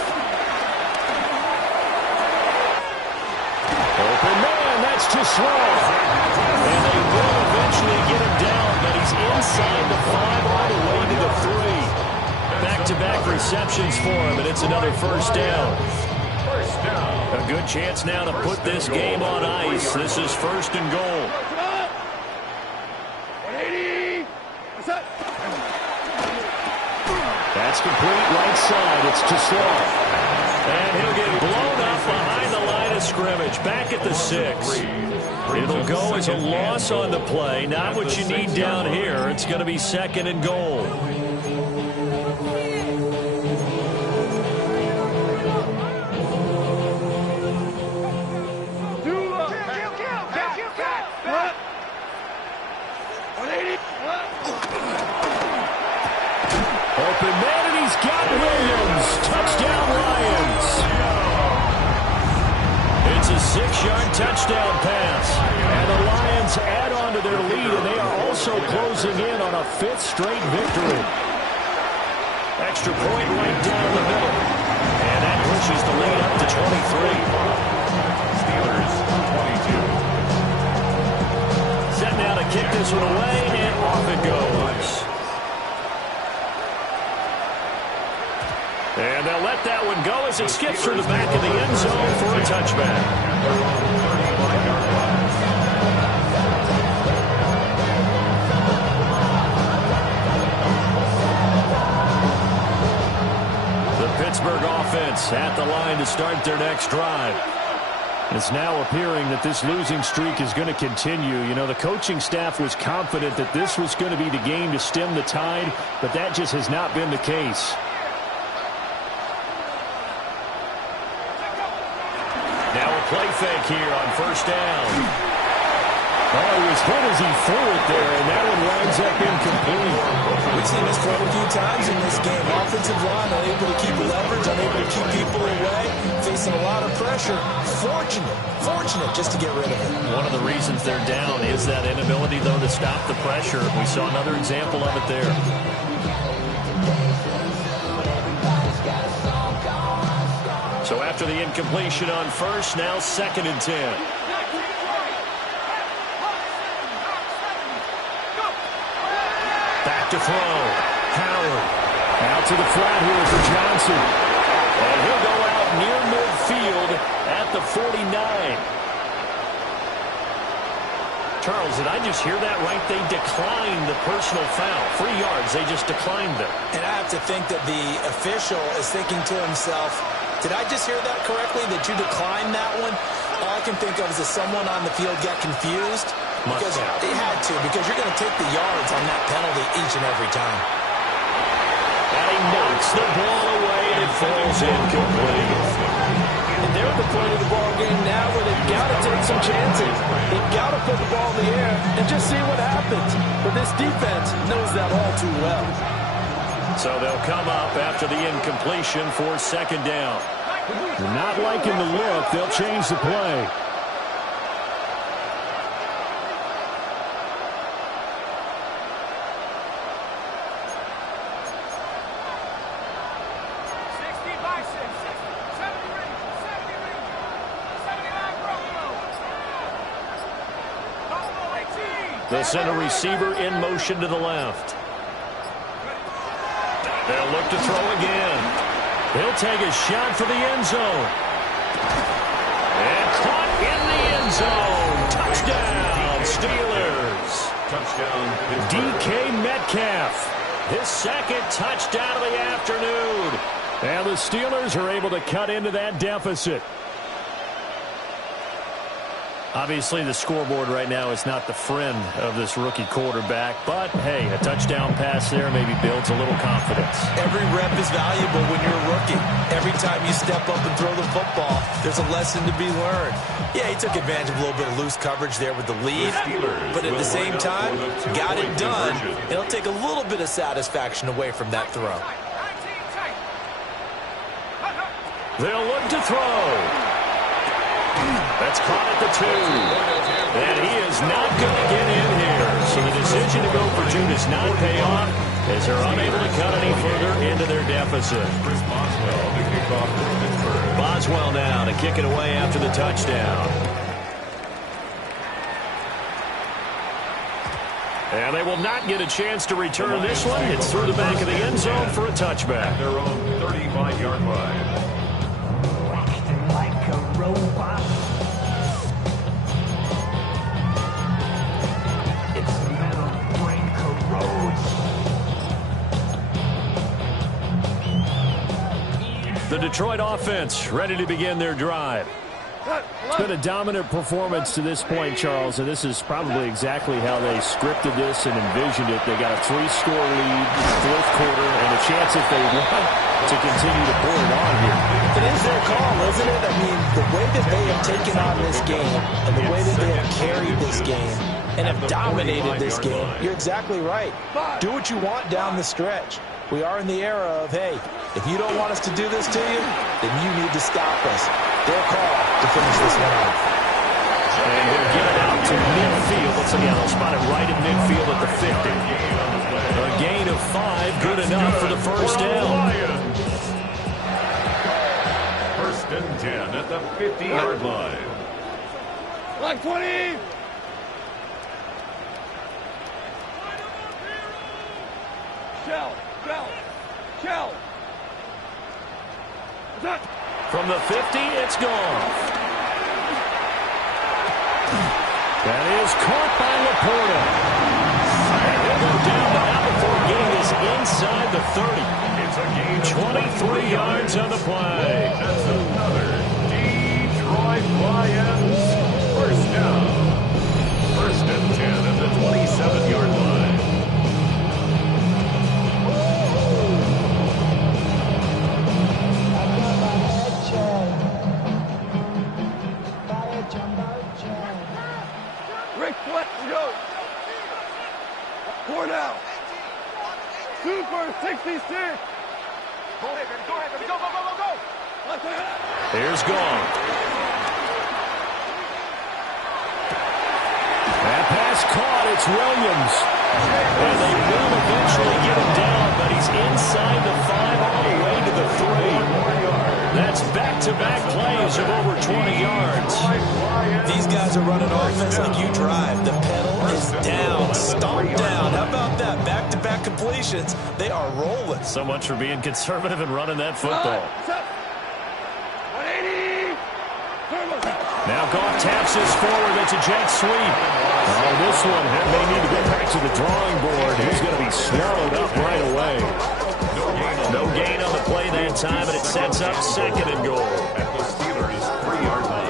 Open man. That's too slow. And they will eventually get him down, but he's inside the 5 all the way to the 3. Back-to-back receptions for him, and it's another 1st down. 1st down. A good chance now to put this game on ice. This is 1st and goal. That's complete right side. It's to Slow. And he'll get blown up behind the line of scrimmage. Back at the 6. It'll go as a loss on the play. Not what you need down here. It's going to be 2nd and goal. Open man, and he's got Williams. Touchdown, Lions. It's a 6-yard touchdown pass. And the Lions add on to their lead, and they are also closing in on a 5th straight victory. Extra point right down the middle. And that pushes the lead up to 23. Steelers 22. Set now to kick this one away, and off it goes. And they'll let that one go as it skips through the back of the end zone for a touchback. The Pittsburgh offense at the line to start their next drive. It's now appearing that this losing streak is going to continue. You know, the coaching staff was confident that this was going to be the game to stem the tide, but that just has not been the case. Now a play fake here on 1st down. Oh, he was hit as he threw it there, and that one winds up incomplete. We've seen this quite a few times in this game. Offensive line unable to keep leverage, unable to keep people away, facing a lot of pressure. Fortunate just to get rid of it. One of the reasons they're down is that inability, though, to stop the pressure. We saw another example of it there. So after the incompletion on 1st, now 2nd and 10. Back to throw. Howard. Out to the flat here for Johnson. And he'll go out near midfield at the 49. Charles, did I just hear that right? They declined the personal foul. 3 yards, they just declined them. And I have to think that the official is thinking to himself, did I just hear that correctly, that you declined that one? All I can think of is that someone on the field got confused. Because they had to, because you're going to take the yards on that penalty each and every time. And he knocks the ball away, and it falls incomplete. And they're at the point of the ball game now where they've got to take some chances. They've got to put the ball in the air and just see what happens. But this defense knows that all too well. So they'll come up after the incompletion for 2nd down. They're not liking the look. They'll change the play. They'll send a receiver in motion to the left. They'll look to throw again. He'll take a shot for the end zone. And caught in the end zone. Touchdown, Steelers. Touchdown, DK Metcalf. His 2nd touchdown of the afternoon. And the Steelers are able to cut into that deficit. Obviously, the scoreboard right now is not the friend of this rookie quarterback. But, hey, a touchdown pass there maybe builds a little confidence. Every rep is valuable when you're a rookie. Every time you step up and throw the football, there's a lesson to be learned. Yeah, he took advantage of a little bit of loose coverage there with the lead. But at the same time, got it done. It'll take a little bit of satisfaction away from that throw. They'll look to throw. That's caught at the 2. And he is not going to get in here. So the decision to go for 2 does not pay off as they're unable to cut any further into their deficit. Boswell to kick off for Pittsburgh. Boswell now to kick it away after the touchdown. And they will not get a chance to return this one. It's through the back of the end zone for a touchback. Their own 35-yard line. Like a robot. Its metal brain corrodes. The Detroit offense ready to begin their drive. It's been a dominant performance to this point, Charles, and this is probably exactly how they scripted this and envisioned it. They got a 3-score lead, fourth quarter, and a chance if they want to continue to pour it on here. It is their call, isn't it? I mean, the way that they have taken on this game and the way that they have carried this game and have dominated this game, you're exactly right. Do what you want down the stretch. We are in the era of, hey, if you don't want us to do this to you, then you need to stop us. Their call to finish this one off. And they'll get it out to midfield. Once again, they'll spot it right in midfield at the 50. A gain of 5, good enough for the first down. First and 10 at the 50-yard line. Like 20. Shell. From the 50, it's gone. That is caught by Laporta. And he'll go down, but not before getting this inside the 30. It's a gain 23 yards on the play. That's another Detroit Lions first down. First and 10 at the 27-yard line. Super 66. Go ahead, baby. Go. Here's gone. That pass caught. It's Williams. And they will eventually get him down, but he's inside the 5 all the way to the 3. That's back-to-back plays of over 20 yards. These guys are running offense like you drive. The pedal is down, stomped down. How about that? Back-to-back completions. They are rolling. So much for being conservative and running that football. 180. Now Goff taps this forward. It's a jet sweep. Oh, this one may need to go back to the drawing board. He's going to be swallowed up right away. No gain on the play that time, and it sets up second and goal. At the Steelers' 3-yard line.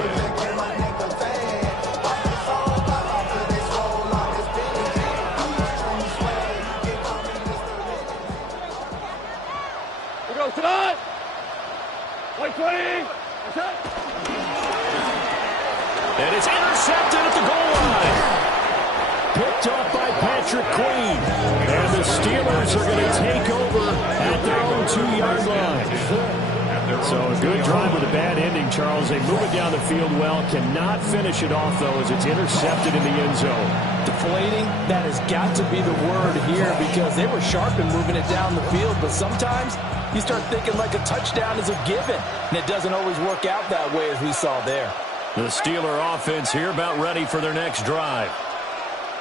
We go, tonight. Like 20. And it's intercepted at the goal line. Picked off by Patrick Queen. And the Steelers are going to take over at their own 2-yard line. So a good drive with a bad ending, Charles. They move it down the field well. Cannot finish it off, though, as it's intercepted in the end zone. Deflating, that has got to be the word here because they were sharp in moving it down the field. But sometimes you start thinking like a touchdown is a given. And it doesn't always work out that way as we saw there. The Steeler offense here about ready for their next drive.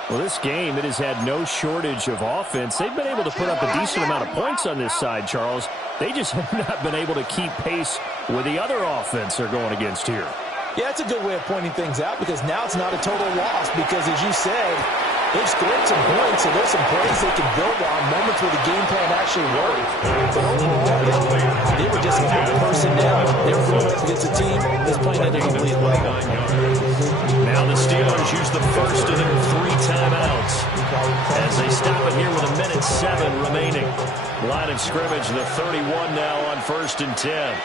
Well, this game, it has had no shortage of offense. They've been able to put up a decent amount of points on this side, Charles. They just have not been able to keep pace with the other offense they're going against here. Yeah, it's a good way of pointing things out because now it's not a total loss because, as you said, they've scored some points, so there's some plays they can build on, moments where the game plan actually worked. But overall, they were just personnel. They were going up against a team that's playing at an elite level. Now the Steelers use the first of their 3 timeouts as they stop it here with 1:07 remaining. Line of scrimmage, the 31 now on 1st and 10.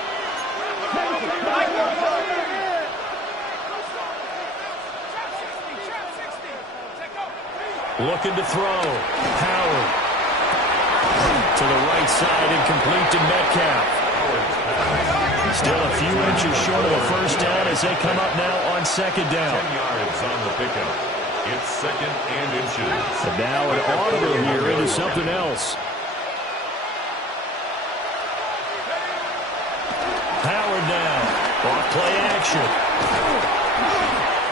Looking to throw. Howard. To the right side, incomplete to Metcalf. Still a few inches short of a first down as they come up now on 2nd down. 10 yards on the pickup. It's 2nd and inches. And now an audible here into something else. Howard now. Off play action.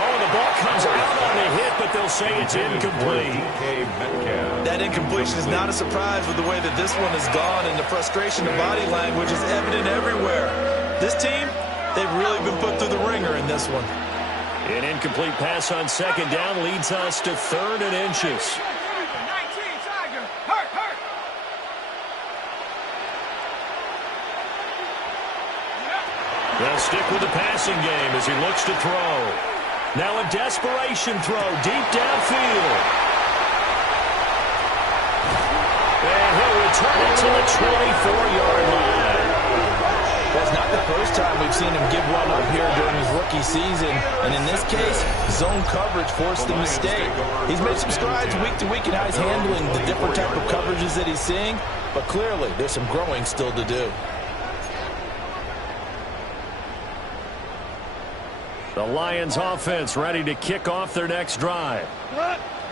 Oh, the ball comes out on the hit, but they'll say it's incomplete. That incompletion is not a surprise with the way that this one has gone, and the frustration of body language is evident everywhere. This team, they've really been put through the ringer in this one. An incomplete pass on 2nd down leads us to 3rd and inches. They'll stick with the passing game as he looks to throw. Now a desperation throw deep downfield. And he'll return it to the 24-yard line. That's not the first time we've seen him give one up here during his rookie season. And in this case, zone coverage forced the mistake. He's made some strides week to week in how he's handling the different type of coverages that he's seeing. But clearly, there's some growing still to do. The Lions offense ready to kick off their next drive.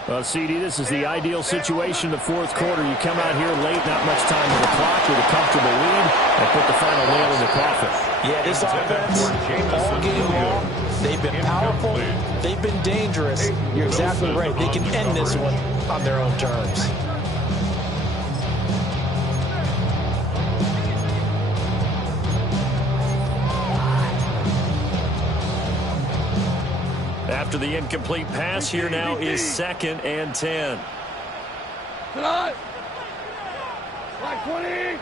Well, CD, this is the ideal situation in the fourth quarter. You come out here late, not much time on the clock with a comfortable lead, and put the final nail in the coffin. Yeah, this offense, all game long, they've been powerful, they've been dangerous. You're exactly right. They can end this one on their own terms. After the incomplete pass, here now is 2nd and 10. Tonight. Like 20.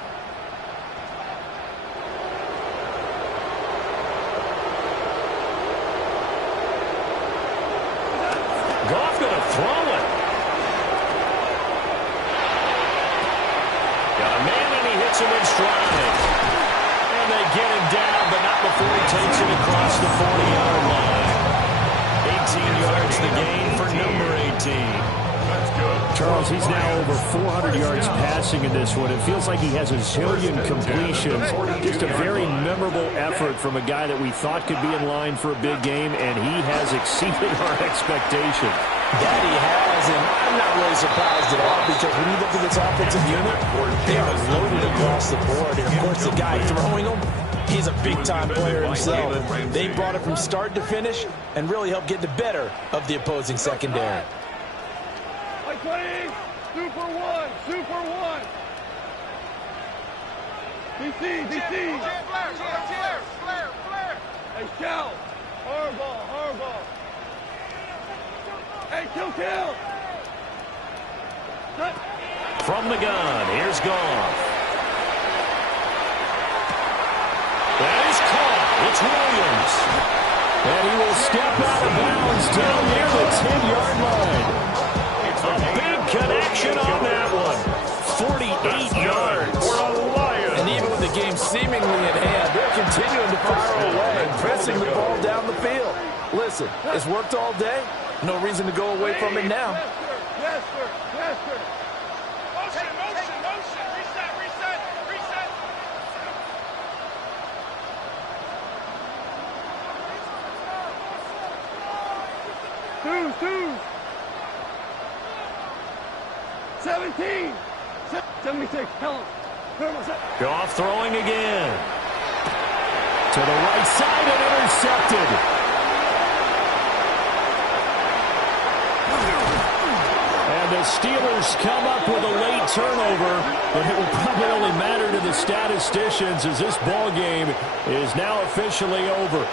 Goff going to throw it. Got a man and he hits him in stride. And they get him down, but not before he takes it across the 40-yard line. 18 yards the gain for number 18. Charles, he's now over 400 yards passing in this one. It feels like he has a zillion completions. Just a very memorable effort from a guy that we thought could be in line for a big game, and he has exceeded our expectations. That he has, and I'm not really surprised at all, because when you look at this offensive unit, they are loaded across the board. And, of course, the guy throwing them, he's a big-time player himself. They brought it from start to finish and really helped get the better of the opposing secondary. Like 20. 2 for 1. 2 for 1. DC. Hey, shout. Horrible. Hey, kill. From the gun, here's Goff. That is caught. It's Williams. And he will step out of bounds down near the 10-yard line. A big connection on that one. 48 yards. For the Lions. And even with the game seemingly in hand, they're continuing to fire away, pressing the ball down the field. Listen, it's worked all day. No reason to go away from it now. Yes, sir. Motion. Reset. Two. 17. 76. Tell him. Goff throwing again. To the right side and intercepted. And the Steelers come up with a late turnover, but it will probably only matter to the statisticians as this ball game is now officially over.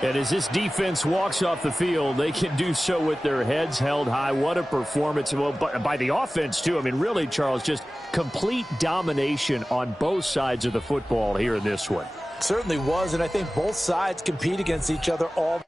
And as this defense walks off the field, they can do so with their heads held high. What a performance. Well, by the offense, too. I mean, really, Charles, just complete domination on both sides of the football here in this one. Certainly was, and I think both sides compete against each other all